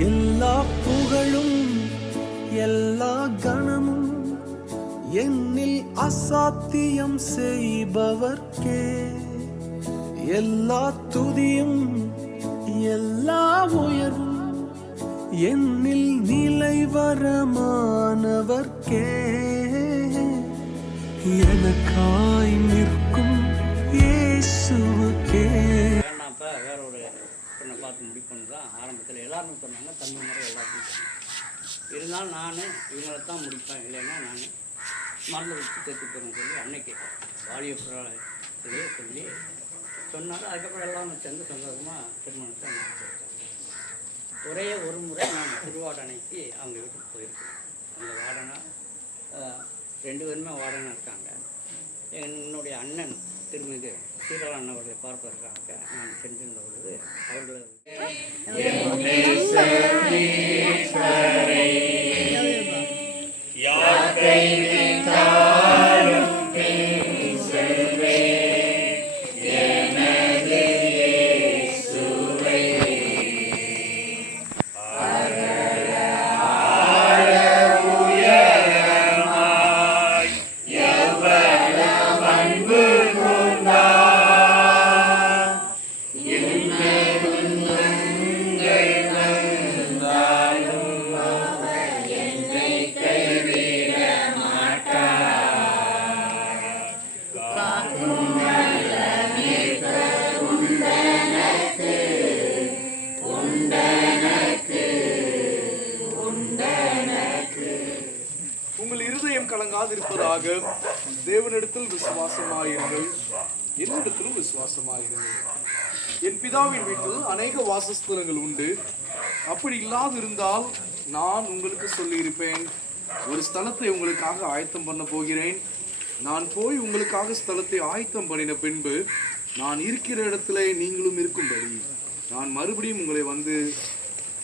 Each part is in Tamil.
எல்லா புகழும் எல்லா கணமும் என்னில் அசாத்தியம் செய்பவர்க்கே. எல்லா துதியும் எல்லா உயர்வும் என்னில் நிலைவரமானவர்க்கே எனக்காய் நிற்கும் இயேசுவுக்கே நான் இப்போ வேற ஒரு பெண்ணை பார்த்து தான் ஆரம்பத்தில் எல்லாருமே சொன்னாங்க தம்பி முறை எல்லாருக்கும் சொன்னாங்க. இருந்தாலும் நான் இவங்களை தான் முடிப்பேன். இல்லைன்னா நான் மருந்து வச்சு சேர்த்து போகிறேன்னு சொல்லி அன்னைக்கு வாலியப்புறையிலேயே சொல்லி சொன்னார். அதுக்கப்புறம் எல்லாம் சேர்ந்து சந்தோஷமாக திருமணத்தை முடிச்சு ஒரே ஒரு முறை நான் திருவாடனைக்கு அவங்க வீட்டுக்கு போயிருக்கேன். அந்த வாடனை ரெண்டு பேருமே வாடனை இருக்காங்க. என்னுடைய அண்ணன் திருமிகு சீரலான் அவர்களை பார்ப்பதற்காக நான் சென்றிருந்த பொழுது அவர்களது இருப்பதாக தேவனிடத்தில் விசுவாசமாயிருங்கள். என்னிடத்திலும் விசுவாசமாயிருங்கள். என் பிதாவின் வீட்டில் அநேக வாசஸ்தலங்கள் உண்டு. அப்படி இல்லாதிருந்தால் நான் உங்களுக்கு சொல்லியிருப்பேன். ஒரு ஸ்தலத்தை உங்களுக்காக ஆயத்தம் பண்ண போகிறேன். நான் போய் உங்களுக்காக ஸ்தலத்தை ஆயத்தம் பண்ணின பின்பு நான் இருக்கிற இடத்துல நீங்களும் இருக்கும்படி நான் மறுபடியும் உங்களை வந்து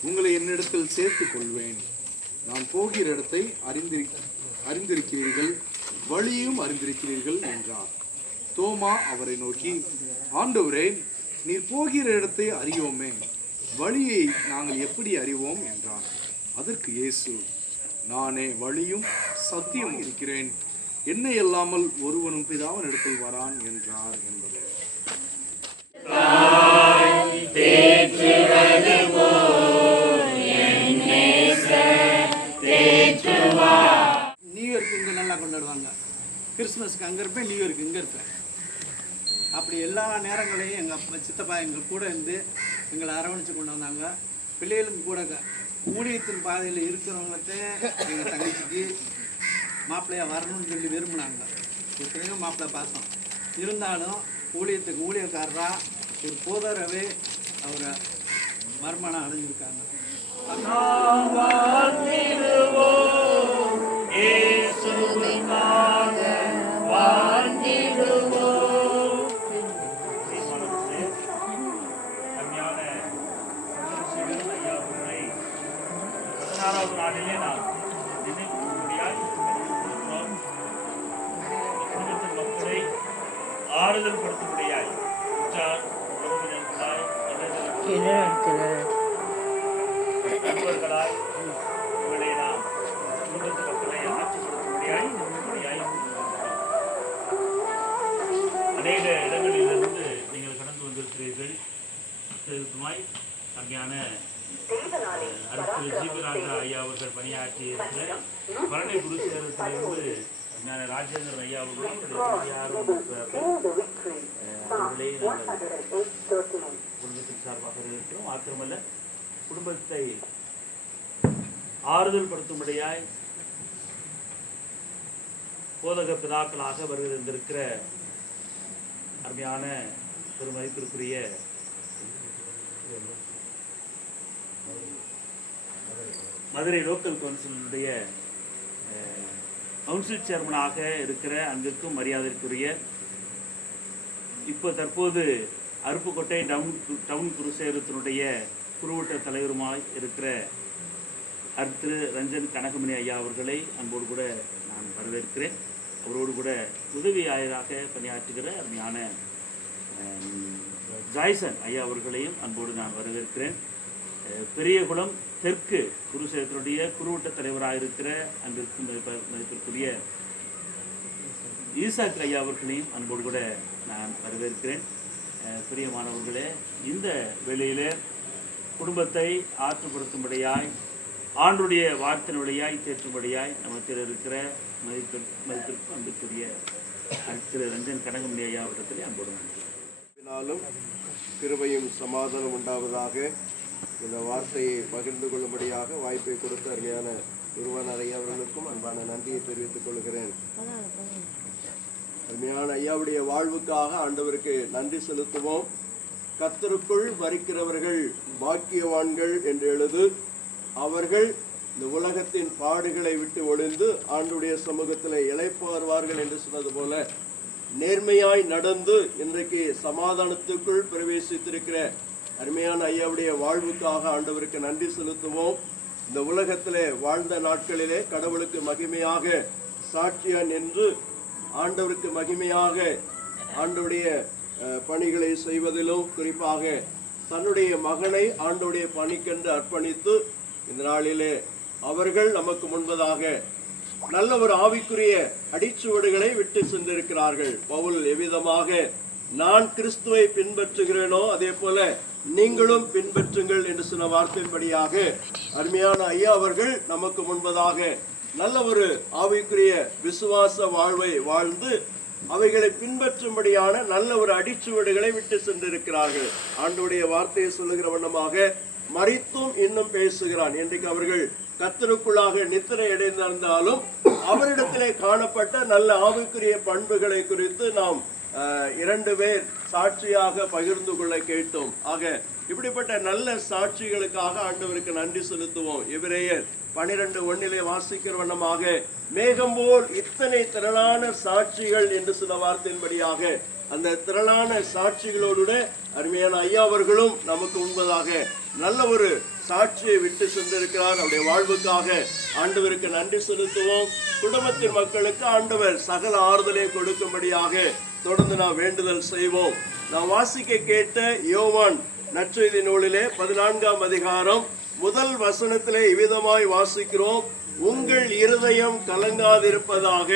உங்களை என்னிடத்தில் சேர்த்துக் கொள்வேன். நான் போகிற இடத்தை அறிந்திருக்கிறேன். அறிந்திருக்கிறீர்கள் வழியும் அறிந்திருக்கிறீர்கள் என்றார். தோமா அவரை நோக்கி ஆண்டவரே நீர் போகிற இடத்தை அறியோமே வழியை நாங்கள் எப்படி அறிவோம்? என்றான். அதற்கு இயேசு நானே வழியும் சத்தியம் இருக்கிறேன். என்னை இல்லாமல் ஒருவனும் பிதாவின் இடத்தில் வரான் என்றார் என்பது. கிறிஸ்மஸ்க்கு அங்கே இருப்பேன் நியூ இயர்க்கு இங்கே இருப்பேன். அப்படி எல்லா நேரங்களையும் எங்கள் அப்பா சித்தப்பா எங்கள் கூட இருந்து எங்களை அரவணைச்சு கொண்டு வந்தாங்க. பிள்ளைகளுக்கு கூட ஊழியத்தின் பாதையில் இருக்கிறவங்கள்ட்ட எங்கள் தங்கச்சிக்கு மாப்பிள்ளையாக வரணும்னு சொல்லி விரும்பினாங்க. எத்தனையோ மாப்பிள்ளை பார்த்தோம். இருந்தாலும் ஊழியத்துக்கு ஊழியக்காரராக ஒரு போதரவே அவரை மர்மணம் அடைஞ்சிருக்காங்க. அருமையான அருமையான அடுத்து ஜீவராஜா ஐயா அவர்கள் பணியாற்றி இருக்கிற பழனி குருசேரத்திலிருந்து ஞான ராஜேந்திரன் ஐயா அவர்களும் குடும்பத்தின் சார்பாக இருக்கிறோம் மாத்திரமல்ல குடும்பத்தை ஆறுதல் படுத்தும்படியாய் போதக பிதாக்களாக வருகின்றிருக்கிற அருமையான பெருமதிப்பிற்குரிய மதுரை லோக்கல் கவுன்சிலுடைய அஹ், கவுன்சில் சேர்மனாக இருக்கிற அங்கிருக்கும் மரியாதைக்குரிய இப்போ தற்போது அருப்புக்கோட்டை டவுன் டவுன் குருசேரத்தினுடைய குருவட்ட தலைவருமாய் இருக்கிற திரு ரஞ்சன் கனகமணி ஐயா அவர்களை அன்போடு கூட நான் வரவேற்கிறேன். அவரோடு கூட உதவி ஆயராக பணியாற்றுகிற அருமையான அஹ், ஜாய்சன் ஐயா அவர்களையும் அன்போடு நான் வரவேற்கிறேன். பெரியகுளம் தெற்கு குருசேத்தினுடைய குருவட்ட தலைவராக இருக்கிற அன்பிற்கும் மதிப்பிற்குரிய ஈசாக் ஐயா அவர்களையும் அன்போடு கூட நான் வரவேற்கிறேன். பிரியமானவர்களே இந்த வேளையில் குடும்பத்தை ஆற்றுப்படுத்தும்படியாய் ஆண்டுடைய வார்த்தையின் வழியாய் தேற்றும்படியாய் நமத்தில் இருக்கிற மதிப்பு மதிப்பிற்கு அன்புக்குரிய திரு ரஞ்சன் கனகமணி ஐயா அவர்களிடத்திலே அன்போடு நன்றி. பின்னாலும் கிருபையும் சமாதானம் உண்டாவதாக இந்த வார்த்தையை பகிர்ந்து கொள்ளும்படியாக வாய்ப்பை கொடுத்த அருமையான குருவான ஐயா அவர்களுக்கும் அன்பான நன்றியை தெரிவித்துக் கொள்கிறேன். அருமையான ஐயாவுடைய வாழ்வுக்காக ஆண்டவருக்கு நன்றி செலுத்துவோம். கத்தருக்குள் மறிக்கிறவர்கள் பாக்கியவான்கள் என்று எழுது. அவர்கள் இந்த உலகத்தின் பாடுகளை விட்டு ஒளிந்து ஆண்டுடைய சமூகத்தில் இழைப்பார்வார்கள் என்று சொன்னது போல நேர்மையாய் நடந்து இன்றைக்கு சமாதானத்துக்குள் பிரவேசித்திருக்கிற அருமையான ஐயாவுடைய வாழ்வுக்காக ஆண்டவருக்கு நன்றி செலுத்துவோம். இந்த உலகத்திலே வாழ்ந்த நாட்களிலே கடவுளுக்கு மகிமையாக சாட்சியா நின்று ஆண்டவருக்கு மகிமையாக ஆண்டவுடைய பணிகளை செய்வதிலும் குறிப்பாக தன்னுடைய மகனை ஆண்டவுடைய பணிக்கென்று அர்ப்பணித்து இந்த நாளிலே அவர்கள் நமக்கு முன்பதாக நல்ல ஒரு ஆவிக்குரிய அடிச்சுவடுகளை விட்டு சென்றிருக்கிறார்கள். பவுல் எவ்விதமாக நான் கிறிஸ்துவை பின்பற்றுகிறேனோ அதே போல நீங்களும் பின்பற்றுங்கள் என்று சொன்ன வார்த்தையின்படியாக அருமையான ஐயா அவர்கள் நமக்கு முன்பதாக நல்ல ஒரு ஆவிக்குரிய விசுவாச வாழ்வை வாழ்ந்து அவைகளை பின்பற்றும்படியான நல்ல ஒரு அடிச்சுவடுகளை விட்டு சென்றிருக்கிறார்கள். ஆண்டுடைய வார்த்தையை சொல்லுகிற வண்ணமாக மறித்தும் இன்னும் பேசுகிறான். இன்றைக்கு அவர்கள் கத்தருக்குள்ளாக நித்திரை அடைந்திருந்தாலும் அவரிடத்திலே காணப்பட்ட நல்ல ஆவிக்குரிய பண்புகளை குறித்து நாம் இரண்டு பேர் சாட்சியாக பகிர்ந்து கொள்ள கேட்டோம். ஆக இப்படிப்பட்ட நல்ல சாட்சிகளுக்காக ஆண்டவருக்கு நன்றி செலுத்துவோம். எபிரேயர் பனிரெண்டு ஒன்னிலே வாசிக்கிற வண்ணமாக மேகம் போல் இத்தனை திரளான சாட்சிகள் என்று சில வார்த்தையின்படியாக அந்த திரளான சாட்சிகளோடு அருமையான ஐயா அவர்களும் நமக்கு உண்பதாக நல்ல ஒரு சாட்சியை விட்டு சென்றிருக்கிறார். அவருடைய வாழ்வுக்காக ஆண்டவருக்கு நன்றி செலுத்துவோம். குடும்பத்தின் மக்களுக்கு ஆண்டவர் சகல ஆறுதலை கொடுக்கும்படியாக தொடர்ந்து நாம் வேண்டுதல் செய்வோம். நாம் வாசிக்க கேட்ட யோவான் நற்செய்தி நூலிலே பதினான்காம் அதிகாரம் முதல் வசனத்திலே இவ்விதமாய் வாசிக்கிறோம். உங்கள் இருதயம் கலங்காதிருப்பதாக.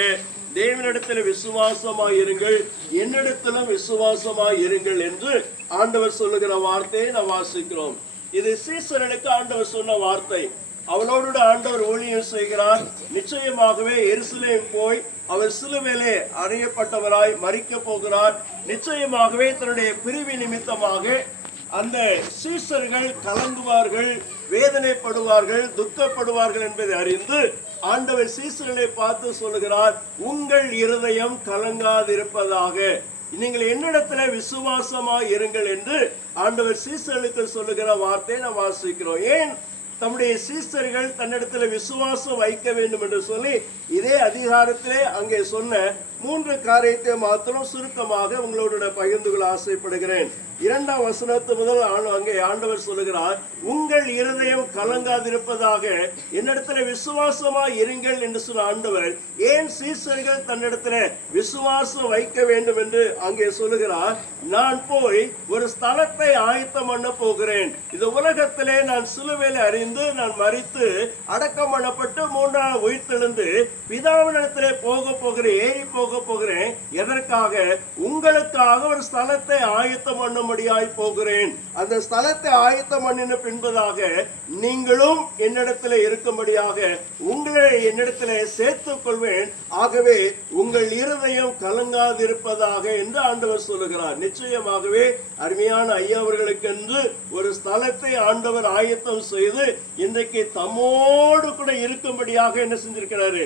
தேவனிடத்தில் விசுவாசமாய் இருங்கள் என்னிடத்திலும் விசுவாசமாய் இருங்கள் என்று ஆண்டவர் சொல்லுகிற வார்த்தையை நாம் வாசிக்கிறோம். இது சீசனுக்கு ஆண்டவர் சொன்ன வார்த்தை. அவனோடு ஆண்டவர் ஊழியம் செய்கிறார். நிச்சயமாகவே எருசலேம் போய் அவர் சிலுவையிலே அறியப்பட்டவராய் மறிக்க போகிறார். நிச்சயமாகவே தன்னுடைய பிரிவு நிமித்தமாக அந்த சீசர்கள் கலங்குவார்கள் வேதனைப்படுவார்கள் துக்கப்படுவார்கள் என்பதை அறிந்து ஆண்டவர் சீசர்களை பார்த்து சொல்லுகிறார் உங்கள் இருதயம் கலங்காதிருப்பதாக. நீங்கள் என்னிடத்துல விசுவாசமாய் இருங்கள் என்று ஆண்டவர் சீசர்களுக்கு சொல்லுகிற வார்த்தையை நாம் வாசிக்கிறோம். ஏன்? தம்முடைய சீசர்கள் தன்னிடத்துல விசுவாசம் வைக்க வேண்டும் என்று சொல்லி இதே அதிகாரத்திலே அங்கே சொன்ன மூன்று காரியத்தை மாத்திரம் சுருக்கமாக உங்களோட பகிர்ந்து கொள்ள ஆசைப்படுகிறேன். இரண்டாம் வசனத்து முதல் ஆண்டு அங்கே ஆண்டவர் சொல்லுகிறார் உங்கள் இருதயம் கலங்காதிருப்பதாக என்னிடத்துல விசுவாசமா இருங்கள் என்று சொன்ன ஆண்டவர் ஏன் சீசர்கள் தன்னிடத்துல விசுவாசம் வைக்க வேண்டும் என்று அங்கே சொல்லுகிறார் நான் போய் ஒரு ஸ்தலத்தை ஆயத்தம் பண்ண போகிறேன். இந்த உலகத்திலே நான் சிலுவையில் அறிந்து நான் மறித்து அடக்கம் பண்ணப்பட்டு மூன்றாம் உயிர்த்தெழுந்து பிதாவினிடத்திலே போக போகிற ஏறி போக எதற்காக உங்களுக்காக ஒரு ஸ்தலத்தை ஆயத்தம் பண்ணும்படியாய் போகிறேன். அந்த ஸ்தலத்தை ஆயத்தம் பண்ணின பின்பதாக நீங்களும் என்னிடத்தில் இருக்கும்படியாக உங்களை என்னிடத்தில் சேர்த்துக் கொள்வேன். ஆகவே உங்கள் இருதயம் கலங்காதிருப்பதாக என்று ஆண்டவர் சொல்லுகிறார். நிச்சயமாகவே அருமையான ஐயாவர்களுக்கென்று ஒரு ஸ்தலத்தை ஆண்டவர் ஆயத்தம் செய்து இன்றைக்கு தம்மோடு கூட இருக்கும்படியாக என்ன செஞ்சிருக்கிறாரு?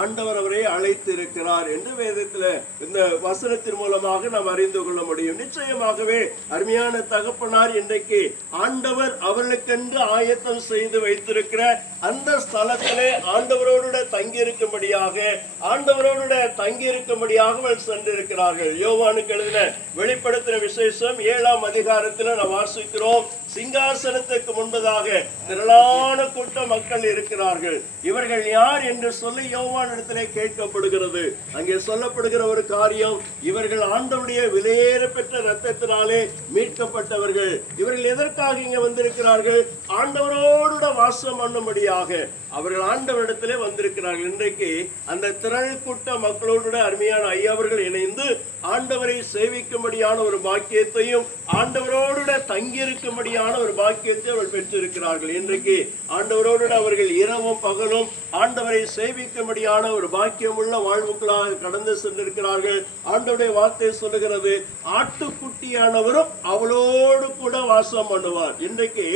ஆண்டவர் அவரை அழைத்திருக்கிறார் என்று வேதத்தில் இந்த வசனத்தின் மூலமாக மூலமாக நாம் அறிந்து கொள்ள முடியும். நிச்சயமாகவே அருமையான தகப்பனார் இன்றைக்கு ஆண்டவர் அவர்களுக்கென்று ஆயத்தம் செய்து வைத்திருக்கிற அந்த ஸ்தலத்திலே ஆண்டவரோடு தங்கியிருக்கும்படியாக ஆண்டவரோடு தங்கியிருக்கும்படியாக அவள் சென்றிருக்கிறார்கள். யோவானுக்கு எழுதின வெளிப்படுத்தின விசேஷம் ஏழாம் அதிகாரத்தில் நாம் வாசிக்கிறோம். சிங்காசனத்துக்கு முன்பதாக திரளான கூட்ட மக்கள் இருக்கிறார்கள். இவர்கள் யார் என்று சொல்லி யோவானிடத்திலே கேட்கப்படுகிறது. அங்கே சொல்லப்படுகிற ஒரு காரியம் இவர்கள் ஆண்டவுடைய விலையேற பெற்ற ரத்தத்தினாலே மீட்கப்பட்டவர்கள். இவர்கள் எதற்காக இங்க வந்திருக்கிறார்கள்? ஆண்டவரோடு வாசம் பண்ணும்படியாக. அவர்கள் ஆண்டவரிடத்திலே வந்திருக்கிறார்கள். இன்றைக்கு அந்த திரள் கூட்ட மக்களோடு அருமையான ஐயாவர்கள் இணைந்து ஆண்டவரை சேவிக்கும்படியான ஒரு பாக்கியத்தையும் ஆண்டவரோடு தங்கியிருக்கும்படியான தங்கியிருக்கும்படியான ஒரு பாக்கியத்தை அவர்கள் பெற்றிருக்கிறார்கள். இன்றைக்கு ஆண்டவரோடு அவர்கள் இரவும் பகலும் ஆண்டவரை சேவிக்கும்படியான ஒரு பாக்கியமுள்ள வாழ்வுகளாக கடந்து சென்றிருக்கிறார்கள். ஆண்டவருடைய வார்த்தை சொல்லுகிறது ஆட்டுக்குட்டியானவரும் அவளோடு கூட வாசம் பண்ணுவார். இன்றைக்கு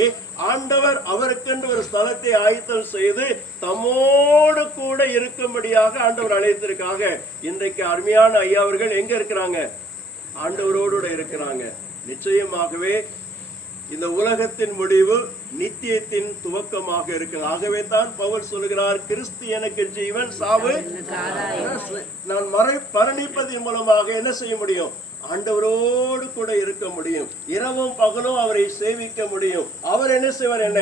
ஆண்டவர் அவருக்கென்று ஒரு ஸ்தலத்தை ஆயத்தம் செய்து தம்மோடு கூட இருக்கும்படியாக ஆண்டவர் அழைத்திருக்காங்க. இன்றைக்கு அருமையான ஐயா அவர்கள் எங்க இருக்கிறாங்க? ஆண்டவரோடு இருக்கிறாங்க. நிச்சயமாகவே இந்த உலகத்தின் முடிவு நித்தியத்தின் துவக்கமாக இருக்கிறது. ஆகவே தான் பவுல் சொல்கிறார் கிறிஸ்து எனக்கு ஜீவன் சாவு நான் மறை பரணிப்பதன் மூலமாக என்ன செய்ய முடியும்? ஆண்டவரோடு கூட இருக்க முடியும். இரவும் பகலும் அவரை சேவிக்க முடியும். அவர் என்ன செய்வார் என்ன?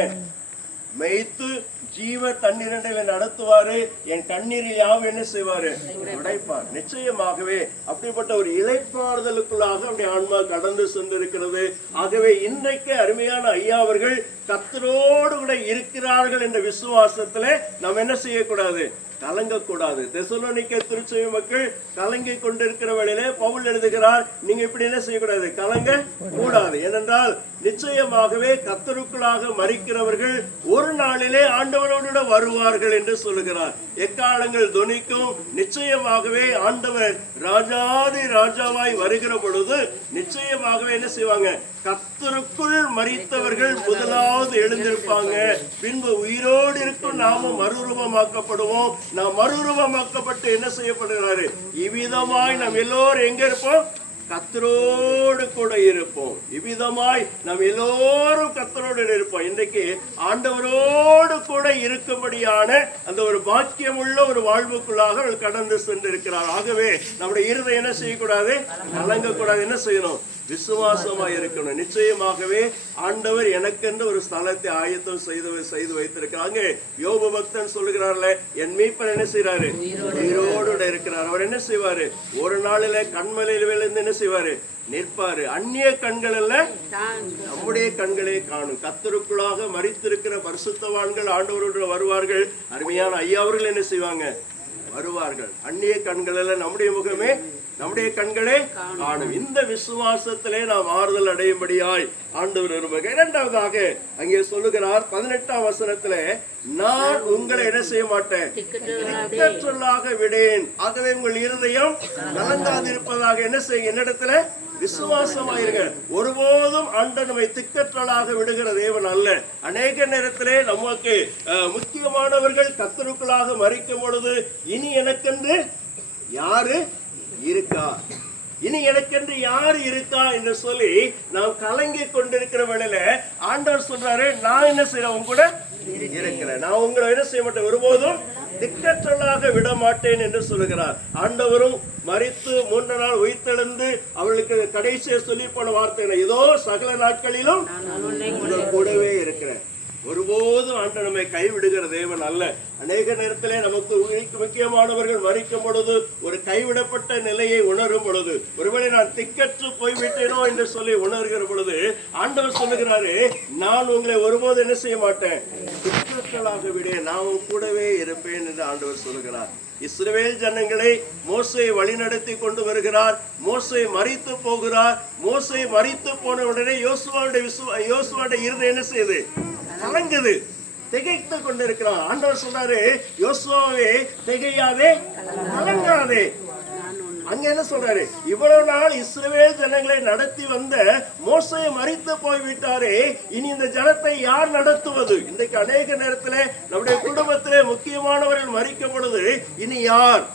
மெய்த்து ஜீவ தண்ணீரண்டை நடத்துவாரு. என் கண்ணீரில் யாவும் என்ன செய்வாரு? உடைப்பார். நிச்சயமாகவே அப்படிப்பட்ட ஒரு இலைப்பாறுதலுக்குள்ளாக அப்படி ஆன்மா கடந்து சென்றிருக்கிறது. ஆகவே இன்றைக்கு அருமையான ஐயா அவர்கள் கத்தரோடு கூட இருக்கிறார்கள் என்ற விசுவாசத்துல நம்ம என்ன செய்யக்கூடாது? கலங்கக்கூடாது. தெசலோனிக்க திருச்சபை மக்கள் கலங்கி கொண்டிருக்கிற வேளையிலே பவுல் எழுதுகிறார் நீங்க இப்படி என்ன செய்யக்கூடாது? கலங்க கூடாது. ஏனென்றால் நிச்சயமாகவே கத்தருக்குள்ளாக மறிக்கிறவர்கள் ஒரு நாளிலே ஆண்டவரோடு கூட வருவார்கள் என்று சொல்லுகிறார். எக்காலங்கள் துணிக்கும் நிச்சயமாகவே ஆண்டவர் ராஜாதி ராஜாவாய் வருகிற பொழுது நிச்சயமாகவே என்ன செய்வாங்க? கத்தருக்குள் மறித்தவர்கள் முதலாவது எழுந்திருப்பாங்க. பின்பு உயிரோடு இருக்கும் நாம மறுரூபமாக்கப்படுவோம். நாம் மறுரூபமாக்கப்பட்டு என்ன செய்யப்படுகிறாரு? இவ்விதமாய் நாம் எல்லோரும் எங்க இருப்போம்? கத்தரோடு கூட இருப்போம். இவ்விதமாய் நாம் எல்லோரும் கத்தரோடு இருப்போம். இன்றைக்கு ஆண்டவரோடு கூட இருக்கும்படியான அந்த ஒரு பாக்கியம் உள்ள ஒரு வாழ்வுக்குள்ளாக அவர் கடந்து சென்றிருக்கிறார். ஆகவே நம்முடைய இருதை என்ன செய்யக்கூடாது? கலங்கக்கூடாது. என்ன செய்யணும்? விசுவாசமா இருக்கணும் நிச்சயமாகவே ஆண்டவர் எனக்கென்று ஒரு ஸ்தலத்தை ஆயத்தம் செய்து செய்து வைத்திருக்கிறாங்க. யோக பக்தன் சொல்லுகிறார்ல என் மீட்பர் என்ன செய்யறாரு உயிரோடு இருக்கிறார். அவர் என்ன செய்வாரு? ஒரு நாளில கண்மலையில் விழுந்து என்ன செய்வாரு? நிற்பாரு. அந்நிய கண்கள் அல்ல நம்முடைய கண்களே காணும். கத்தருக்குள்ளாக மறித்திருக்கிற பரிசுத்தவான்கள் ஆண்டவரோடு வருவார்கள். அருமையான ஐயா அவர்கள் என்ன செய்வாங்க? வருவார்கள். அந்நிய கண்கள் எல்லாம் நம்முடைய முகமே நம்முடைய கண்களே காணும் இந்த விசுவாசத்திலே நாம் ஆறுதல் அடையும்படியாய் ஆண்டவர் விரும்புக இரண்டாவதாக அங்கே சொல்லுகிறார் பதினெட்டாம் வசனத்திலே நான் உங்களை என்ன செய்ய மாட்டேன் சொல்லாக விடேன். ஆகவே உங்கள் இருதயம் கலங்காதிருப்பதாக என்ன செய்ய என்னிடத்துல விசுவாசமாயிருங்க ஒருபோதும் ஆண்டவர் நம்மை திக்கற்றலாக விடுகிற தேவன் அல்ல. அநேக நேரத்திலே நமக்கு அஹ், முக்கியமானவர்கள் கத்தருக்களாக மறிக்கும் பொழுது இனி எனக்கென்று யாரு இருக்கா? இனி எனக்கென்று யார் இருக்கா என்று சொல்லி நாம் கலங்கி கொண்டிருக்கிற வேளையில ஆண்டவர் சொல்றாரு நான் என்ன செய்யறேன் உங்க கூட இருக்கிறேன். நான் உங்களை என்ன செய்ய மாட்டேன்? ஒருபோதும் திக்கற்றலாக விட மாட்டேன் என்று சொல்லுகிறார். ஆண்டவரும் மறித்து மூன்று நாள் உயிர்த்தெழுந்து அவளுக்கு கடைசியை சொல்லி போன வார்த்தை இதோ சகல நாட்களிலும் கூடவே ஒருபோதும் ஆண்டு நம்மை கைவிடுகிற தேவன் அல்ல. அநேக நேரத்திலே நமக்கு முக்கியமானவர்கள் மறிக்கும் பொழுது ஒரு கைவிடப்பட்ட நிலையை உணரும் பொழுது ஒருவேளை நான் திக்கற்று போய்விட்டேனோ என்று சொல்லி உணர்கிற பொழுது ஆண்டவர் சொல்லுகிறாரு நான் உங்களை ஒருபோது என்ன செய்ய மாட்டேன். திக்கற்றலாக விட நான் உன் கூடவே இருப்பேன் என்று ஆண்டவர் சொல்லுகிறார். இஸ்ரேல் ஜனங்களை மோசை வழிநடத்தி கொண்டு வருகிறார் மோசை மறித்து போகிறார் மோசை மறித்து போன உடனே யோசுவாவுடைய யோசுவாவுடைய இருதயம் என்ன செய்யுது? கலங்குது. திகைத்து கொண்டிருக்கிறார். ஆண்டவர் சொல்றாரு யோசுவாவே திகையாதே கலங்காதே. அங்க என்ன சொல்றாரு? இவ்வளவு நாள் இஸ்ரவேல் ஜனங்களை நடத்தி வந்த மோசையை மறித்து போய்விட்டாரே. இனி இந்த ஜனத்தை யார் நடத்துவது? இன்றைக்கு அநேக நேரத்துல நம்முடைய குடும்பத்திலே முக்கியமானவர்கள் மறிக்கும் பொழுது இனி யார்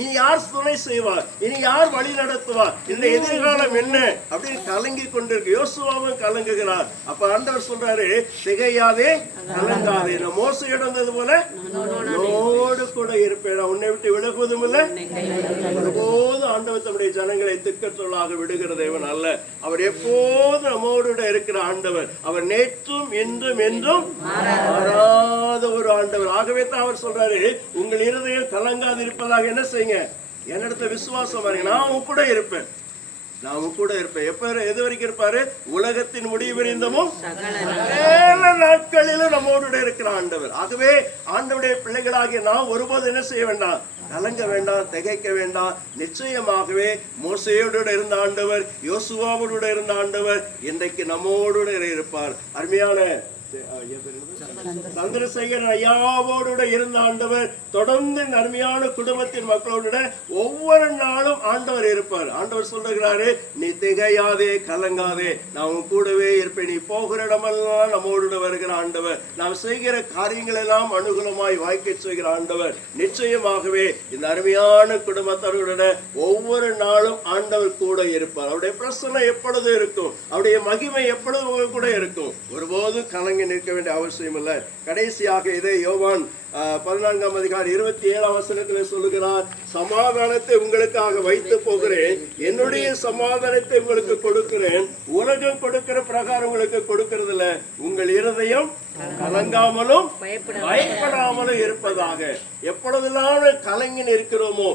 இனி யார் துணை செய்வார்? இனி யார் வழி நடத்துவார்? இந்த எதிர்காலம் என்ன? அப்படின்னு கலங்கி கொண்டிருக்கு. யோசுவாவும் கலங்குகிறார். அப்ப ஆண்டவர் சொல்றாரு திகையாதே கலங்காதே. நான் மோசையிடம் இருந்தது போல? உன்னோடு கூட இருப்பேன். உன்னை விட்டு விலகுவதும் இல்லை. ஒருபோதும் ஆண்டவர் தம்முடைய ஜனங்களை திக்கற்றலாக விடுகிற தேவன் அல்ல. அவர் எப்போது நம்மோடு இருக்கிற ஆண்டவர். அவர் நேற்றும் என்றும் என்றும் மாறாத ஆண்டவர். ஆகவே தான் அவர் சொல்றாரு உங்கள் இருதயம் கலங்காது இருப்பதாக என்ன செய்யுங்க? என்னிடத்த விசுவாசம் நான் உன் கூட இருப்பேன். நான் கூட இருப்பேன். எப்ப எது வரைக்கும் இருப்பாரு? உலகத்தின் முடிவு வரைந்தமும் சகல நாட்களிலும் நம்மோடு இருக்கிற ஆண்டவர். ஆகவே ஆண்டவருடைய பிள்ளைகளாகிய நாம் ஒருபோது என்ன செய்ய வேண்டாம்? கலங்க வேண்டாம் திகைக்க வேண்டாம். நிச்சயமாகவே மோசையோடு இருந்த ஆண்டவர் யோசுவாவோடு இருந்த ஆண்டவர் இன்றைக்கு நம்மோடு இருப்பார். அருமையான சந்திரசேகர் ஐயாவோடு இருந்த ஆண்டவர் தொடர்ந்து நன்மையான குடும்பத்தின் மக்களோட ஒவ்வொரு நாளும் ஆண்டவர் இருப்பார். ஆண்டவர் சொல்லுகிறாரு நீ திகையாதே கலங்காதே. நான் உன் கூடவே இருப்பேன். நீ போகிற இடமெல்லாம் நம்மோடு வருகிற ஆண்டவர். நாம் செய்கிற காரியங்கள் எல்லாம் அனுகூலமாய் வாய்க்க செய்கிற ஆண்டவர். நிச்சயமாகவே இந்த அருமையான குடும்பத்தாரோட ஒவ்வொரு நாளும் ஆண்டவர் கூட இருப்பார். அவருடைய பிரசனை எப்பொழுது இருக்கும்? அவருடைய மகிமை எப்பொழுது கூட இருக்கும்? ஒருபோதும் கலங்க நிற்க வேண்டிய அவசியம் இல்லை. கடைசியாக இதை யோவான் பதினான்காம் அதிகாரி இருபத்தி ஏழாம் வசனத்தில் சொல்லுகிறார் சமாதானத்தை உங்களுக்காக வைத்து போகிறேன். என்னுடைய சமாதானத்தை உங்களுக்கு கொடுக்கிறேன். உலகம் கொடுக்கிற பிரகாரம் உங்களுக்கு கொடுக்கறதில்ல. உங்கள் இருதயம் கலங்காமலும் பயப்படாமலும் இருப்பதாக. எப்பொழுதெல்லாம் கலங்கி இருக்கிறோமோ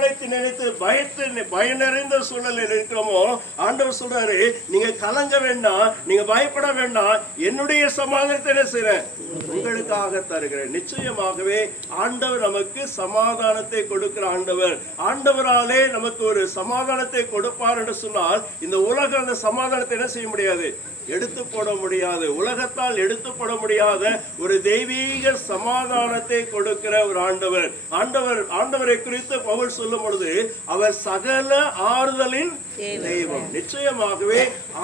ஒரு நினைத்து பயத்து பயனறிந்த நிறைந்த சூழலில் இருக்கிறோமோ ஆண்டவர் சொல்றாரு நீங்க கலங்க வேண்டாம் நீங்க பயப்பட வேண்டாம் என்னுடைய சமாதானத்தை என்ன செய்யறேன் உங்களுக்காக தருகிறேன். நிச்சயமாகவே ஆண்டவர் நமக்கு சமாதானத்தை கொடுக்கிற ஆண்டவர். ஆண்டவராலே நமக்கு ஒரு சமாதானத்தை கொடுப்பார் என்று சொன்னால் இந்த உலகம் அந்த சமாதானத்தை என்ன செய்ய முடியாது? எடுத்து போட முடியாது. உலகத்தால் எடுத்து போட முடியாத ஒரு தெய்வீக சமாதானத்தை கொடுக்கிற ஒரு ஆண்டவர். ஆண்டவர் ஆண்டவரை குறித்து பவுல் சொல்லும் பொழுது அவர் சகல ஆறுதலின் தெய்வம். நிச்சயமாகவே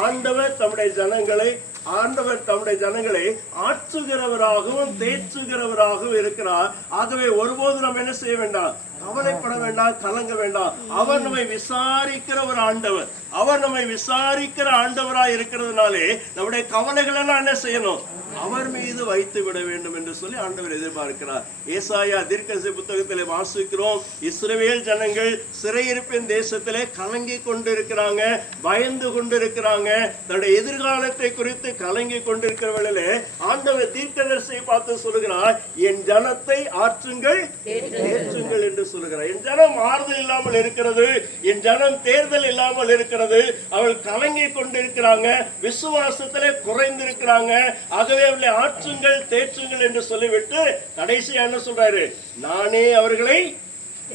ஆண்டவர் தம்முடைய ஜனங்களை ஆண்டவர் தம்முடைய ஜனங்களை ஆற்றுகிறவராகவும் தேற்றுகிறவராகவும் இருக்கிறார். ஆகவே ஒருபோது நம்ம என்ன செய்ய வேண்டாம்? கவலைப்பட வேண்டாம் கலங்க வேண்டாம். அவர் நம்மை விசாரிக்கிற ஒரு ஆண்டவர். அவர் நம்மை விசாரிக்கிற ஆண்டவராய் இருக்கிறதுனாலே நம்முடைய கவலைகள் எல்லாம் என்ன செய்யணும்? அவர் மீது வைத்து விட வேண்டும் என்று சொல்லி ஆண்டவர் எதிர்பார்க்கிறார். ஏசாயா தீர்க்கதரிசி புத்தகத்திலே வாசிக்கிறோம் இஸ்ரவேல் ஜனங்கள் சிறையிருப்பின் தேசத்திலே கலங்கி கொண்டிருக்கிறாங்க பயந்து கொண்டிருக்கிறாங்க. தன்னுடைய எதிர்காலத்தை குறித்து கலங்கி கொண்டிருக்கிறவர்களே ஆண்டவர் தீர்க்கதரிசியை பார்த்து சொல்லுகிறார் என் ஜனத்தை ஆற்றுங்கள் தேற்றுங்கள் என்று சொல்லுகிறார். என் ஜனம் ஆறுதல் இல்லாமல் இருக்கிறது என் ஜனம் தேர்தல் இல்லாமல் இருக்கிறது. அவள் கலங்கி கொண்டிருக்கிறாங்க விசுவாசத்திலே குறைந்திருக்கிறாங்க. ஆகவே அவர்களை ஆற்றுங்கள் தேற்றுங்கள் என்று சொல்லிவிட்டு கடைசியா என்ன சொல்றாரு? நானே அவர்களை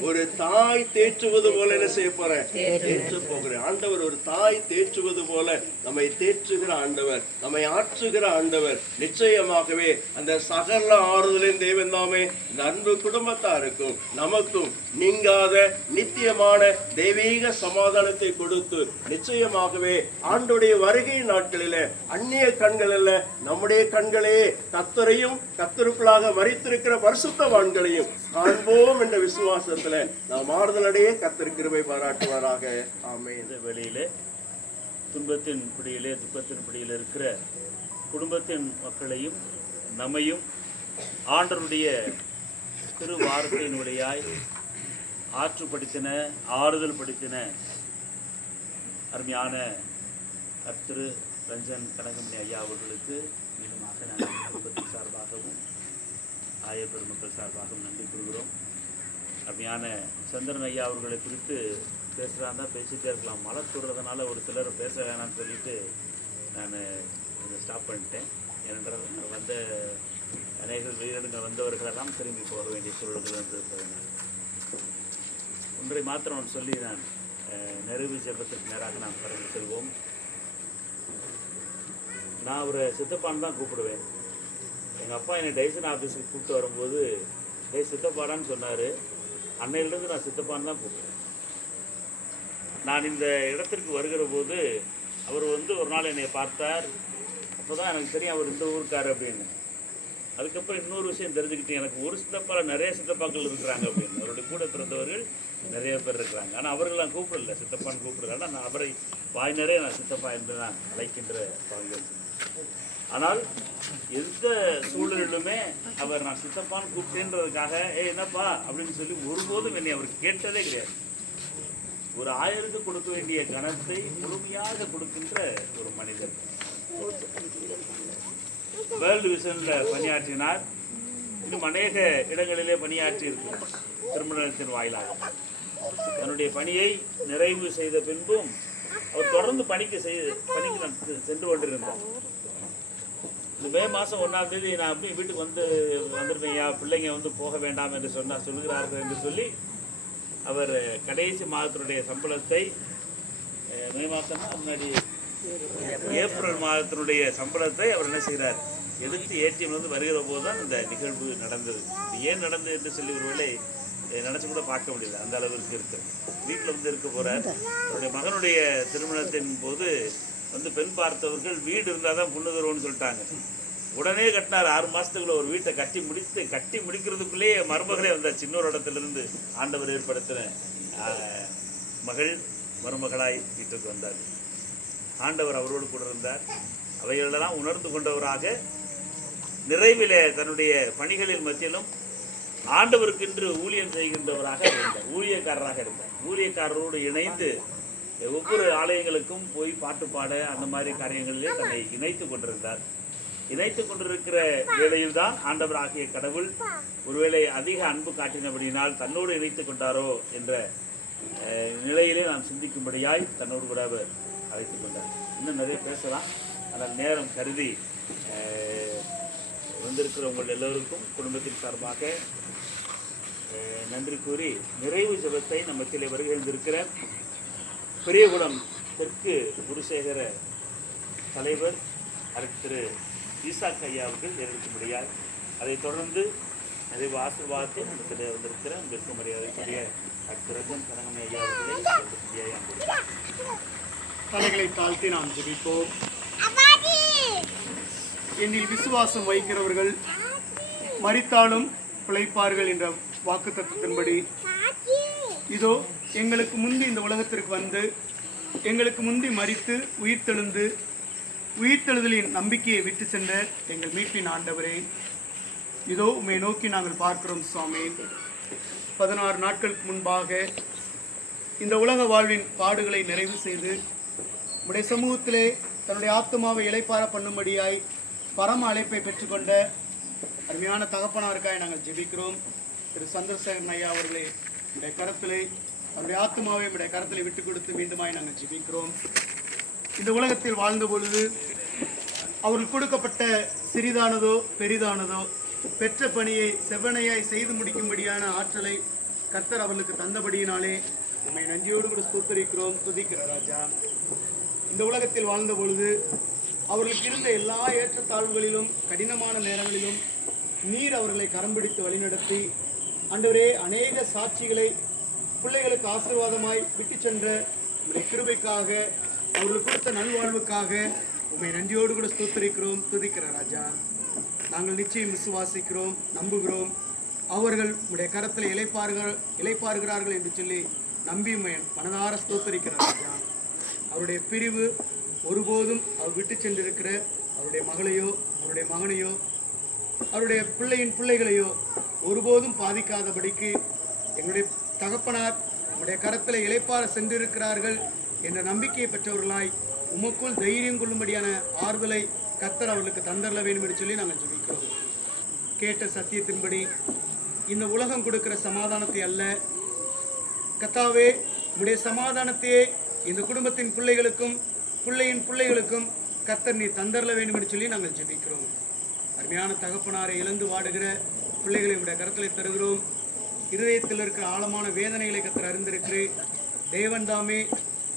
ஒரு தாய் தேற்றுவது போல என்ன செய்ய போறேன்? தேற்ற. போகிறேன். ஆண்டவர் ஒரு தாய் தேற்றுவது போல நம்மை தேற்றுகிற ஆண்டவர் நம்மை ஆற்றுகிற ஆண்டவர். நிச்சயமாகவே அந்த சகல ஆறுதலின் தேவன் தாமே இந்த அன்பு குடும்பத்தாருக்கும் நமக்கும் நீங்காத நித்தியமான தெய்வீக சமாதானத்தை கொடுத்து நிச்சயமாகவே ஆண்டுடைய வருகை நாட்களிலே அந்நிய கண்கள் அல்ல நம்முடைய கண்களே கத்தரையும் கத்தருக்குள்ளாக மறித்திருக்கிற பரிசுத்தவான்களையும் காண்போம் என்ற விசுவாசத்துல நாம் ஆறுதலடைய கத்திருக்கிருவை பாராட்டுவாராக. ஆமே இந்த வேளையிலே துன்பத்தின் பிடியிலே துக்கத்தின் பிடியில் இருக்கிற குடும்பத்தின் மக்களையும் நம்மையும் ஆண்டருடைய திரு வார்த்தையின் வழியாய் ஆற்றுப்படுத்தின ஆறுதல் படுத்தின அருமையான கர்த்திரு ரஞ்சன் கனகமணி ஐயா அவர்களுக்கு மீண்டுமாக நாங்கள் குடும்பத்தின் சார்பாகவும் ஆயர் பெருமக்கள் சார்பாகவும் நன்றி கூறுகிறோம். அப்படியான சந்திரன் ஐயா அவர்களை குறித்து பேசுகிறாங்க பேசிகிட்டே இருக்கலாம். மழை சொல்கிறதுனால ஒரு சிலர் பேச வேணாம்னு சொல்லிட்டு நான் இதை ஸ்டாப் பண்ணிட்டேன். ஏனென்றால் வந்த அநேக வெளியிடங்கள் வந்தவர்களெல்லாம் திரும்பி போக வேண்டிய சூழல்கள் வந்திருப்பதனால். ஒன்றை மாத்திரம் நான் சொல்லி நான் அஹ், நிறைவு நேராக நாம் கடந்து செல்வோம். நான் அவரை சித்தப்பான் தான் கூப்பிடுவேன். எங்கள் அப்பா என்னை டைசன் ஆஃபீஸுக்கு கூப்பிட்டு வரும்போது ஏ சித்தப்பாடான்னு சொன்னார். அன்னையிலிருந்து நான் சித்தப்பான்னு தான் கூப்பிடுவேன் நான் இந்த இடத்திற்கு வருகிற போது அவர் வந்து ஒரு நாள் என்னை பார்த்தார். அப்போ தான் எனக்கு தெரியும் அவர் இந்த ஊருக்கார் அப்படின்னு. அதுக்கப்புறம் இன்னொரு விஷயம் தெரிஞ்சுக்கிட்டேன் எனக்கு ஒரு சித்தப்பால நிறைய சித்தப்பாக்கள் இருக்கிறாங்க அப்படின்னு. அவருடைய கூட பிறந்தவர்கள் நிறைய பேர் இருக்கிறாங்க. ஆனால் அவர்களாம் கூப்பிடல. சித்தப்பான்னு கூப்பிடுறாங்க நான் அவரை வாய் நிறைய நான் சித்தப்பா என்று நான் அழைக்கின்ற பங்கு ஆனால் எந்த சூழலிலுமே அவர் நான் சித்தப்பான்னு கூப்பிட்டேன்றதுக்காக ஏ என்னப்பா? அப்படின்னு சொல்லி ஒருபோதும் என்னை அவர் கேட்டதே கிடையாது. ஒரு ஆயருக்கு கொடுக்க வேண்டிய கணத்தை முழுமையாக கொடுக்கின்ற ஒரு மனிதர். வேர்ல்டு விஷனில் பணியாற்றினார். இன்னும் அநேக இடங்களிலே பணியாற்றி இருக்கிறார். திருமணத்தின் வாயிலாக. தன்னுடைய பணியை நிறைவு செய்த பின்பும் அவர் தொடர்ந்து பணிக்கு செய்து பணிக்கு சென்று கொண்டிருந்தார். இந்த மே மாதம் ஒன்றாம் தேதி நான் அப்படி வீட்டுக்கு வந்து வந்துருந்தேன்யா பிள்ளைங்க வந்து போக வேண்டாம் என்று சொன்னால் சொல்லுகிறார்கள் என்று சொல்லி அவர் கடைசி மாதத்தினுடைய சம்பளத்தை அஹ், மே மாதம்னா முன்னாடி ஏப்ரல் மாதத்தினுடைய சம்பளத்தை அவர் என்ன செய்கிறார்? எடுத்து ஏடிஎம் வந்து வருகிற போது தான் இந்த நிகழ்வு நடந்தது. இது ஏன் நடந்தது என்று சொல்லி ஒருவேளை நினச்சி நினைச்சு கூட பார்க்க முடியல. அந்த அளவிற்கு இருக்கு. வீட்டில் வந்து இருக்க போகிறார் அவருடைய மகனுடைய திருமணத்தின் போது வந்து பெண் பார்த்தவர்கள் வீடு இருந்தால் தான் பொண்ணு தருவோம்னு சொல்லிட்டாங்க. உடனே கட்டினார். ஆறு மாசத்துக்குள்ள ஒரு வீட்டை கட்டி முடித்து கட்டி முடிக்கிறதுக்குள்ளேயே மருமகளே வந்தார் சின்னொரு இடத்துலேருந்து ஆண்டவர் ஏற்படுத்தின மகள் மருமகளாய் வீட்டுக்கு வந்தார். ஆண்டவர் அவரோடு கூட இருந்தார். அவைகளெல்லாம் உணர்ந்து கொண்டவராக நிறைவிலே தன்னுடைய பணிகளின் மத்தியிலும் ஆண்டவருக்கென்று ஊழியம் செய்கின்றவராக இருந்தார். ஊழியக்காரராக இருந்தார். ஊழியக்காரரோடு இணைந்து ஒவ்வொரு ஆலயங்களுக்கும் போய் பாட்டு பாட அந்த மாதிரி காரியங்களிலே தன்னை இணைத்து கொண்டிருந்தார். இணைத்து கொண்டிருக்கிற வேளையில் தான் ஆண்டவர் ஆகிய கடவுள் ஒருவேளை அதிக அன்பு காட்டினபடியினால் தன்னோடு இணைத்து கொண்டாரோ என்ற அஹ், நிலையிலே நாம் சிந்திக்கும்படியாய் தன்னோடு கூட அவர் அழைத்துக் கொண்டார். இன்னும் நிறைய பேசலாம். ஆனால் நேரம் கருதி அஹ், எல்லோருக்கும் குடும்பத்தின் சார்பாக அஹ், நன்றி கூறி நிறைவு ஜபத்தை நம்ம மத்தியிலே இருந்திருக்கிற பெரியகுளம் தெற்கு குருசேகர தலைவர் அதற்கு திரு ஈசாக் ஐயா அவர்கள் நிறைவேற்றும்படியார் அதைத் தொடர்ந்து நிறைவு ஆசிர்வாதத்தை நம்மிடத்தில் வந்திருக்கிற அங்கிருக்கும் மரியாதைக்குரிய டாக்டர் ரஞ்சன் கனகமே ஐயா அவர்களை தலைகளை தாழ்த்தி நாம் ஜெபிப்போம். என்னில் விசுவாசம் வைக்கிறவர்கள் மறித்தாலும் பிழைப்பார்கள் என்ற வாக்கு தத்துவத்தின்படி இதோ எங்களுக்கு முந்தி இந்த உலகத்திற்கு வந்து எங்களுக்கு முந்தி மறித்து உயிர்த்தெழுந்து உயிர்த்தெழுதலின் நம்பிக்கையை விட்டு சென்ற எங்கள் மீட்பின் ஆண்டவரே. இதோ உம்மை நோக்கி நாங்கள் பார்க்கிறோம் சுவாமி. பதினாறு நாட்களுக்கு முன்பாக இந்த உலக வாழ்வின் பாடுகளை நிறைவு செய்து உடைய சமூகத்திலே தன்னுடைய ஆத்மாவை இலைப்பார பண்ணும்படியாய் பரம அழைப்பை பெற்றுக்கொண்ட அருமையான தகப்பனாருக்காய் நாங்கள் ஜெபிக்கிறோம். திரு சந்திரசேகரன் ஐயா அவர்களே உடைய கரத்திலே அவருடைய ஆத்மாவை நம்முடைய கரத்திலே விட்டு கொடுத்து மீண்டுமாய் நாங்கள் ஜிபிக்கிறோம். இந்த உலகத்தில் வாழ்ந்த பொழுது அவர்கள் கொடுக்கப்பட்ட சிறிதானதோ பெரிதானதோ பெற்ற பணியை செவ்வனையாய் செய்து முடிக்கும்படியான ஆற்றலை கர்த்தர் அவர்களுக்கு தந்தபடியினாலே நம்மை நன்றியோடு கூட ஸ்தூத்தரிக்கிறோம். துதிக்கிற ராஜா. இந்த உலகத்தில் வாழ்ந்த பொழுது அவர்களுக்கு இருந்த எல்லா ஏற்றத்தாழ்வுகளிலும் கடினமான நேரங்களிலும் நீர் அவர்களை கரம் பிடித்து வழிநடத்தி அன்றுவரே அநேக சாட்சிகளை பிள்ளைகளுக்கு ஆசீர்வாதமாய் விட்டு சென்ற உங்களுடைய கிருபைக்காக அவர்களுக்கு கொடுத்த நல்வாழ்வுக்காக உண்மை நன்றியோடு கூட ஸ்தோத்தரிக்கிறோம் துதிக்கிற ராஜா. நாங்கள் நிச்சயம் விசுவாசிக்கிறோம் நம்புகிறோம். அவர்கள் உடைய கரத்தில் இழைப்பார்கள் இளைப்பாறுகிறார்கள் என்று சொல்லி நம்பி மனதார ஸ்தோத்தரிக்கிற ராஜா. அவருடைய பிரிவு ஒருபோதும் அவர் விட்டு சென்றிருக்கிற அவருடைய மகளையோ அவருடைய மகனையோ அவருடைய பிள்ளையின் பிள்ளைகளையோ ஒருபோதும் பாதிக்காதபடிக்கு எங்களுடைய தகப்பனார் உடைய கரத்தில் இளைப்பாற சென்றிருக்கிறார்கள் என்ற நம்பிக்கையை பெற்றவர்களாய் உமக்குள் தைரியம் கொள்ளும்படியான ஆறுதலை கத்தர் அவர்களுக்கு தந்தரல வேண்டும் என்று சொல்லி நாங்கள் ஜெபிக்கிறோம். கேட்ட சத்தியத்தின்படி இந்த உலகம் கொடுக்கிற சமாதானத்தை அல்ல. கத்தாவே உடைய சமாதானத்தையே இந்த குடும்பத்தின் பிள்ளைகளுக்கும் பிள்ளையின் பிள்ளைகளுக்கும் கத்தர் நீ தந்தரல வேண்டும் என்று சொல்லி நாங்கள் ஜெபிக்கிறோம். அருமையான தகப்பனாரை இழந்து வாடுகிற பிள்ளைகளை உடைய கரத்திலே தருகிறோம். இருதயத்தில் இருக்கிற ஆழமான வேதனைகளை கத்தர் அறிந்திருக்கிறேன் தேவன் தாமே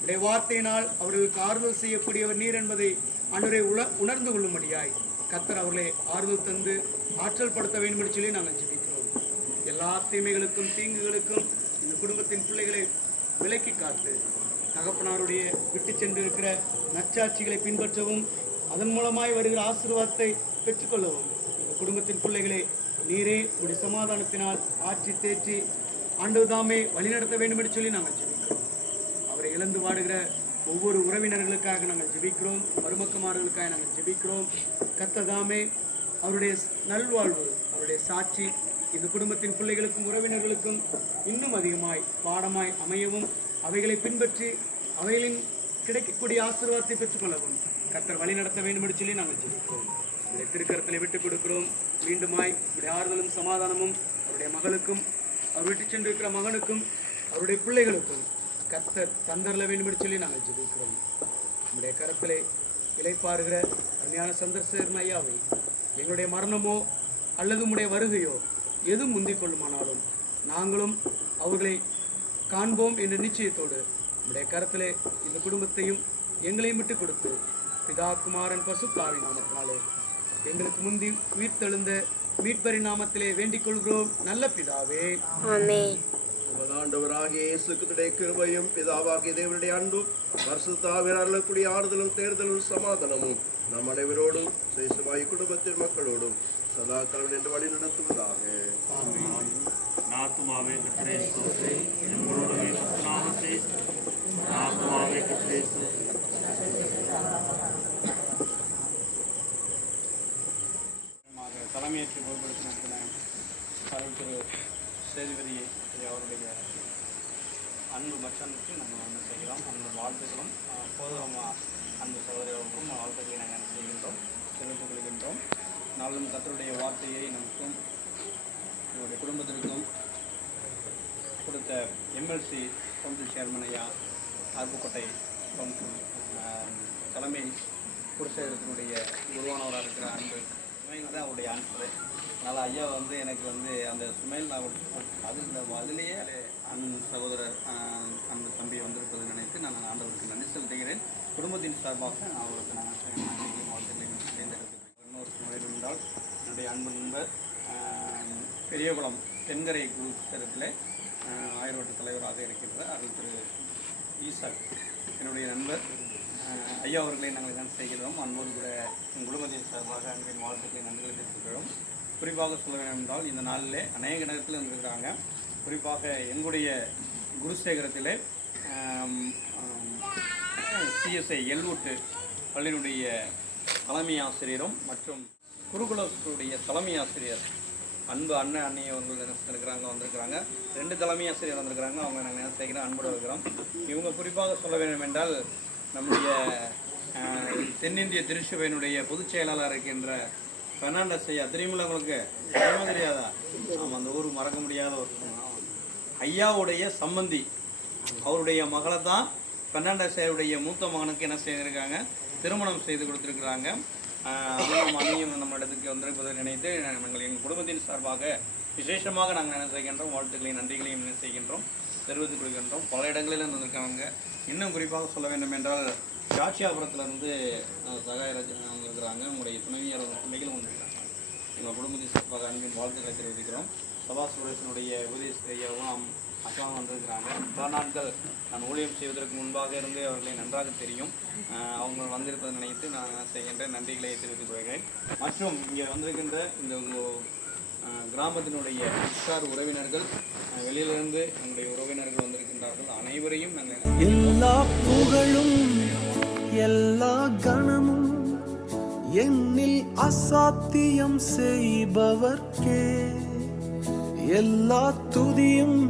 உடைய வார்த்தையினால் அவர்களுக்கு ஆறுதல் செய்யக்கூடியவர் நீர் என்பதை அன்றைய உல உணர்ந்து கொள்ளும்படியாய் கத்தர் அவர்களை ஆறுதல் தந்து ஆற்றல் படுத்த வேண்டும் சொல்லி நாங்கள் ஜெபிக்கிறோம். எல்லா தீமைகளுக்கும் தீங்குகளுக்கும் இந்த குடும்பத்தின் பிள்ளைகளை விலக்கி காத்து தகப்பனாருடைய விட்டு சென்றிருக்கிற நச்சாட்சிகளை பின்பற்றவும் அதன் மூலமாய் வருகிற ஆசீர்வாதத்தை பெற்றுக்கொள்ளவும் இந்த குடும்பத்தின் பிள்ளைகளை நீரே உடைய சமாதானத்தினால் ஆட்சி தேற்றி ஆண்டவர்தாமே வழிநடத்த வேண்டும் என்று சொல்லி நாங்கள் ஜெபிக்கிறோம். அவரை இழந்து வாடுகிற ஒவ்வொரு உறவினர்களுக்காக நாங்கள் ஜெபிக்கிறோம். மருமக்கமார்களுக்காக நாங்கள் ஜெபிக்கிறோம். கத்ததாமே அவருடைய நல்வாழ்வு அவருடைய சாட்சி இந்த குடும்பத்தின் பிள்ளைகளுக்கும் உறவினர்களுக்கும் இன்னும் அதிகமாய் பாடமாய் அமையவும் அவைகளை பின்பற்றி அவைகளின் கிடைக்கக்கூடிய ஆசீர்வாதத்தை பெற்றுக்கொள்ளவும் கத்தர் வழி நடத்த வேண்டும் என்று சொல்லி நாங்கள் ஜெபிக்கிறோம். உடைய திருக்கரத்தில் விட்டுக் கொடுக்கிறோம். மீண்டுமாய் இப்படி ஆறுதலும் சமாதானமும் அவருடைய மகளுக்கும் அவர் விட்டு சென்றிருக்கிற மகனுக்கும் அவருடைய பிள்ளைகளுக்கும் கர்த்தர் தந்தரல வேண்டும் என்று சொல்லி நாங்கள் ஜெபிக்கிறோம். நம்முடைய கரத்திலே இலைப்பாருகிற அருமையான சந்தர்சர் ஐயாவை எங்களுடைய மரணமோ அல்லது உடைய வருகையோ எது முந்திக் கொள்ளுமானாலும் நாங்களும் அவர்களை காண்போம் என்ற நிச்சயத்தோடு நம்முடைய கரத்திலே இந்த குடும்பத்தையும் எங்களையும் விட்டு கொடுத்து பிதா குமாரன் பசுத்தாவி நாமத்தினாலே எங்களுக்கு முந்தி உயிர்த்தெழுந்த மீட்பரின் நாமத்திலே வேண்டிக் கொள்கிறோம் நல்ல பிதாவே. ஆண்டவராகிய இயேசு கிறிஸ்துடைய கிருபையும் பிதாவாகிய தேவனுடைய அன்பும் பரிசுத்தாவின் அருளக்கூடிய ஆறுதலும் தேர்தலும் சமாதானமும் நம் அனைவரோடும் சேசுவாய் குடும்பத்தின் மக்களோடும் சதா கலவன் என்று வழி நடத்துவதாக. நாத்துமாவே கத்திரே சோசை எங்களோடவே நாமத்தை நாத்துமாவே கத்திரே சோசை தலைமையேற்று பொறுப்பெடுத்து நடத்தின அருள் திரு சேதுபதி ஐயா அவருடைய அன்பு மச்சனுக்கு நாங்கள் என்ன செய்கிறோம் அந்த வாழ்த்துக்களும் ஆஹ், போதகமா அன்பு சகோதரர்களுக்கும் வாழ்த்துக்களை நாங்கள் என்ன செய்கின்றோம் தெரிவித்துக் கொள்கின்றோம் நாளும் கத்தருடைய வார்த்தையை நமக்கும் என்னுடைய குடும்பத்திற்கும் கொடுத்த எம்எல்சி கவுன்சில் சேர்மன் ஐயா அருப்புக்கோட்டை கவுன்சில் தலைமை குடிசேகரத்தினுடைய உருவானவராக இருக்கிற அன்பு சுமையில் தான் அவருடைய ஆன்சரு அதனால் ஐயா வந்து எனக்கு வந்து அந்த சுமையில் நான் அது இந்த அதிலேயே அன் சகோதரர் அன்பு தம்பி வந்திருப்பதை நினைத்து நான் ஆண்டவருக்கு நன்றி செலுத்துகிறேன். குடும்பத்தின் சார்பாக அவருக்கு நான் நன்றியும் வாழ்த்துக்களையும் தேர்ந்தெடுக்கிறேன் இன்னொரு சுமையில் இருந்தால் என்னுடைய அன்பு நண்பர் பெரியகுளம் தென்கரை குருத்தரத்தில் ஆயிரவட்ட தலைவராக இருக்கின்ற அருள் திரு ஈசக் என்னுடைய நண்பர் ஐயா அவர்களை நாங்கள் தான் செய்கிறோம். அன்போடு கூட என் குடும்பத்தின் சார்பாக அன்பின் வாழ்த்துக்களை நன்றிகளை தெரிவித்துக்கிறோம் குறிப்பாக சொல்ல வேண்டும் என்றால் இந்த நாளிலே அநேக நேரத்தில் இருந்திருக்கிறாங்க குறிப்பாக எங்களுடைய குருசேகரத்திலே சிஎஸ்ஐ எல்வுட்டு பள்ளியினுடைய தலைமை ஆசிரியரும் மற்றும் குருகுலத்துடைய தலைமை ஆசிரியர் அன்பு அண்ணன் அன்னையை வந்து நினைச்சிருக்கிறாங்க இருக்கிறாங்க வந்திருக்கிறாங்க. ரெண்டு தலைமை ஆசிரியர் வந்திருக்கிறாங்க. அவங்க நாங்கள் என்ன செய்கிறோம் அன்போடு இருக்கிறோம். இவங்க குறிப்பாக சொல்ல வேண்டும் என்றால் நம்முடைய அஹ், தென்னிந்திய திருச்சபையினுடைய பொதுச் செயலாளர் இருக்கின்ற பெர்னாண்டஸ் ஐயா. தெரியுமில்ல உங்களுக்கு? தெரியாதா? ஆமாம் அந்த ஊர் மறக்க முடியாத ஒரு ஐயாவுடைய சம்பந்தி அவருடைய மகளை தான் பெர்னாண்டஸ் ஐயாவுடைய மூத்த மகனுக்கு என்ன செய்திருக்காங்க? திருமணம் செய்து கொடுத்துருக்குறாங்க. அதுவும் அணியும் நம்ம இடத்துக்கு வந்திருப்பதை நினைத்து நாங்கள் எங்கள் குடும்பத்தின் சார்பாக விசேஷமாக நாங்கள் என்ன செய்கின்றோம் வாழ்த்துக்களையும் நன்றிகளையும் என்ன செய்கின்றோம் தெரிவித்துக் கொள்கின்றோம். பல இடங்களில் வந்திருக்காங்க இன்னும் குறிப்பாக சொல்ல வேண்டும் என்றால் சாட்சியாபுரத்திலிருந்து சகாயராஜ் அவங்க இருக்கிறாங்க. உங்களுடைய துணைவியார் பிள்ளைகளும் வந்திருக்கிறாங்க எங்கள் குடும்பத்தின் சார்பாக அன்பின் வாழ்த்துக்களை தெரிவிக்கிறோம் சபா சுரேஷனுடைய உதவி செய்யவும் அக்காவும் வந்திருக்கிறாங்க பல நாட்கள் நான் ஊழியம் செய்வதற்கு முன்பாக இருந்து அவர்களை நன்றாக தெரியும். அவங்க வந்திருப்பதை நினைத்து நான் செய்கின்ற நன்றிகளை தெரிவித்துக் கொள்கிறேன். மற்றும் இங்கே வந்திருக்கின்ற இந்த கிராமத்தினுடைய உற்றார் உறவினர்கள் வெளியிலிருந்து நம்முடைய உறவினர்கள் வந்திருக்கின்றார்கள். அனைவரையும் நாங்கள் எல்லா புகழும் எல்லா கணமும் என்னில் அசாத்தியம் செய்பவர்க்கே. எல்லா துதியும்